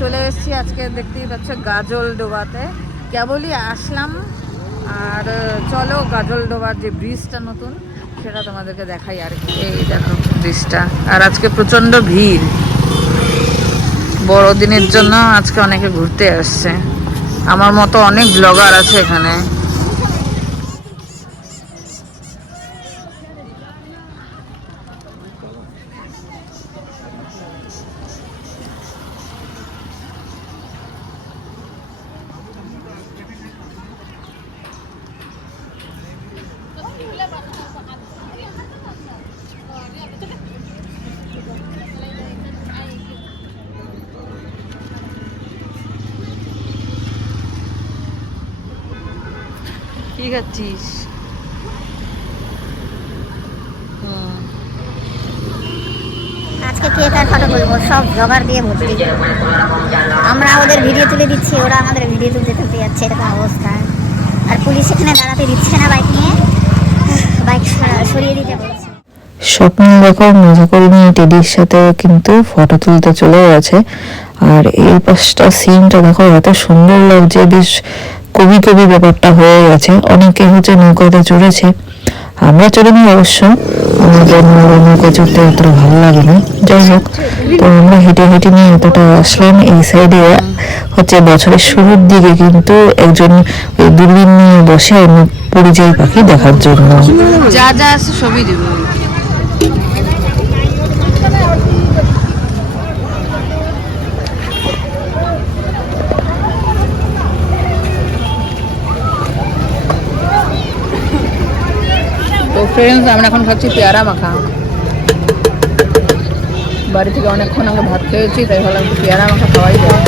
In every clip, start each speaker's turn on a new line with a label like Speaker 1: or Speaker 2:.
Speaker 1: চলে এসেছি আজকে দেখতেই পাচ্ছ গাজল ডোবাতে। কেবলই আসলাম। আর চলো গাজল ডোবার যে ব্রিজটা নতুন, সেটা তোমাদেরকে দেখাই আর কি। এই দেখো ব্রিজটা। আর আজকে প্রচণ্ড ভিড়। বড়দিনের জন্য আজকে অনেকে ঘুরতে আসছে। আমার মতো অনেক ব্লগার আছে এখানে। কি খাচ্ছিস।
Speaker 2: আজকে কে কার ফটো বলব? সব জগাড় দিয়ে ভর্তি আমরা ওদের ভিডিও তুলে দিচ্ছি ওরা আমাদের ভিডিও তুলতে তুলতে যাচ্ছে এরকম অবস্থা। আর পুলিশ এখানে দাঁড়াতে দিচ্ছে না বাইক নিয়ে। বাইক সরিয়ে দিতে বলছে।
Speaker 3: স্বপ্ন দেখো মজা করে নিয়ে টেডির সাথে কিন্তু ফটো তুলতে চলে গেছে। আর এই পাশটা সিনটা দেখো এত সুন্দর লাগছে বেশ কবি কবি ব্যাপারটা হয়ে গেছে। অনেকে হচ্ছে নৌকাতে চড়েছে। আমরা চড়িনি অবশ্য। আমাদের নৌকা চড়তে অতটা ভালো লাগে না যাই হোক, তো আমরা হেঁটে হেঁটে নিয়ে এতটা আসলাম। এই সাইডে হচ্ছে বছরের শুরুর দিকে কিন্তু একজন ওই দূরবীন নিয়ে বসে পরিযায়ী পাখি দেখার জন্য।
Speaker 1: যা যা আছে সবই দেবো। ফ্রেন্ডস আমরা এখন খাচ্ছি পেয়ারা মাখা। বাড়ি থেকে অনেকক্ষণ আগে ভাত খেয়েছি, তাই ভাবলাম একটু পেয়ারা মাখা খাওয়াই যায়।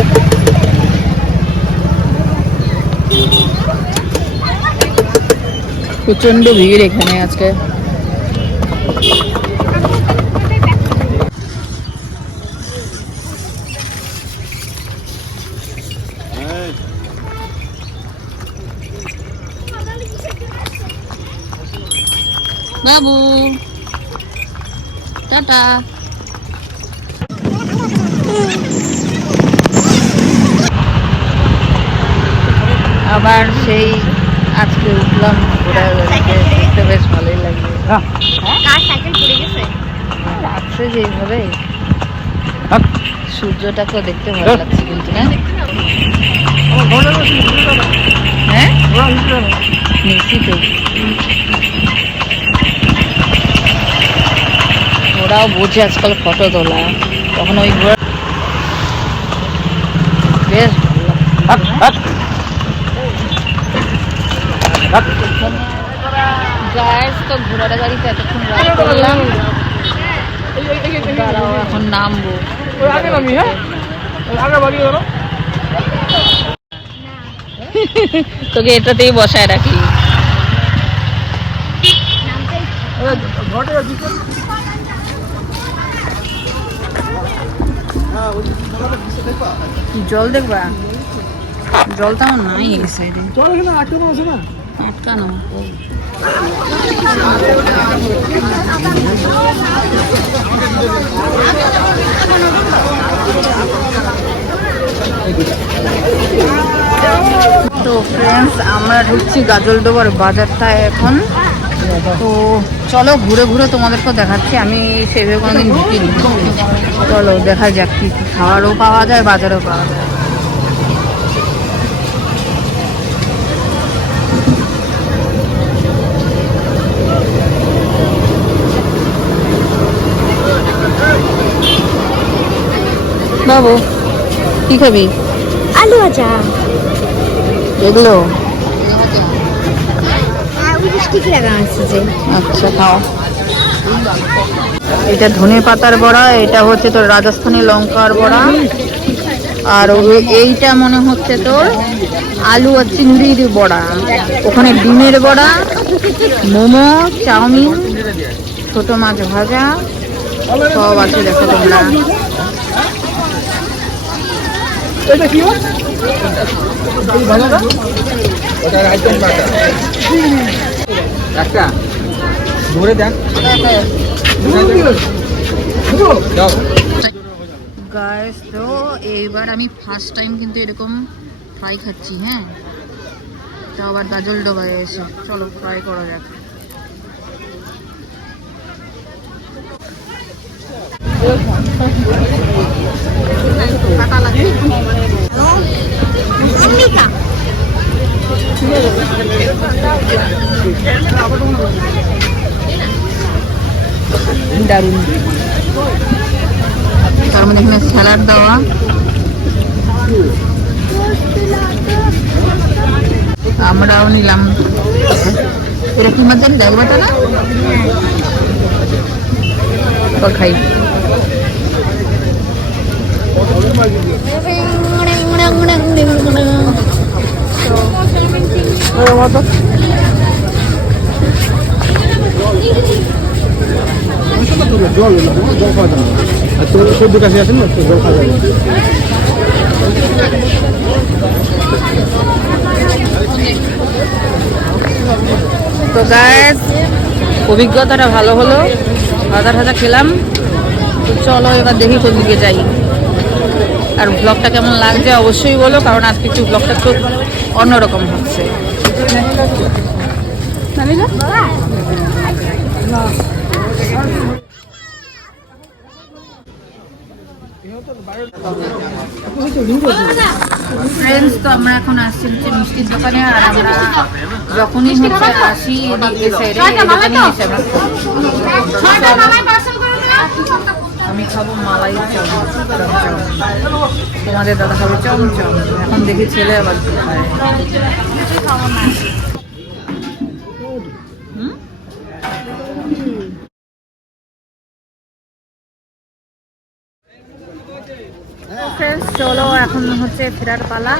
Speaker 1: প্রচণ্ড ভিড় এখানে আজকে। বাবু টাটা আবার সেই আজকে উঠলাম দেখতে বেশ ভালোই লাগবে
Speaker 2: গেছে?
Speaker 1: লাগছে যেভাবে। সূর্যটাকেও দেখতে ভালো লাগছে কিন্তু না? হ্যাঁ? নিশ্চিত ওরাও বোঝে আজকাল ফটো তোলা। তখন ওই ঘোড়া বেশ ভালো। লাগছে। গাইস তো ঘোড়ার গাড়িতে এতক্ষণ রাইড করলাম। এখন নামবো। তোকে এটাতেই বসায় রাখি। জল দেখবা? জল তো আমার নাই এই সাইডে আটকানো তো ফ্রেন্ডস আমরা ঢুকছি গাজলডোবার বাজারটা এখন। তো চলো ঘুরে ঘুরে তোমাদেরকেও দেখাচ্ছি। আমি সেভাবে কোনোদিন ঢুকিনি। চলো দেখা যাক কি খাওয়ারও পাওয়া যায় বাজারেও পাওয়া যায়। বাবু কি খাবি?
Speaker 2: আলু ভাজা।
Speaker 1: এগুলো?
Speaker 2: লাগানো আছে যে?
Speaker 1: আচ্ছা খাও। এটা ধনে পাতার বড়া এটা হচ্ছে তোর রাজস্থানি লঙ্কার বড়া। আর এইটা মনে হচ্ছে তোর আলু আর চিংড়ির বড়া। ওখানে ডিমের বড়া মোমো চাউমিন ছোট মাছ ভাজা সব আছে দেখো তোমরা।
Speaker 4: একটা। ধরে দেন
Speaker 1: গাইস তো এইবার আমি ফার্স্ট টাইম কিন্তু এরকম ফ্রাই খাচ্ছি হ্যাঁ? তাও আবার গাজল ডোবায় এসে। চলো ফ্রাই করা যাক। কাটা লাগছে। দারুণ। তার মধ্যে এখানে স্যালাড দেওয়া। আমরাও নিলাম। মাছ জানি দেখবাটা না? খাই
Speaker 4: তো
Speaker 1: গাছ অভিজ্ঞতাটা ভালো হলো। হাজার হাজার খেলাম। তো চলো এবার দেখি কোন দিকে যাই। আর ব্লগটা কেমন লাগছে অবশ্যই বলো, কারণ আজকে একটু ব্লগটা একটু অন্যরকম হচ্ছে। ফ্রেন্ডস তো আমরা এখন আসছি হচ্ছে মিষ্টির দোকানে আর আমরা যখনই হচ্ছে আসি এদিকে সাইডে দোকানে এসে আমরা আমি খাব মালাই তোমাদের দাদা খাবে চমচম এখন দেখি ছেলে আবার খায় হুম? ফ্রেন্ডস চলো, এখন হচ্ছে ফেরার পালা।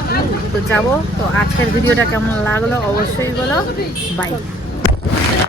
Speaker 1: তো যাব। তো আজকের ভিডিওটা কেমন লাগল অবশ্যই বলো। বাই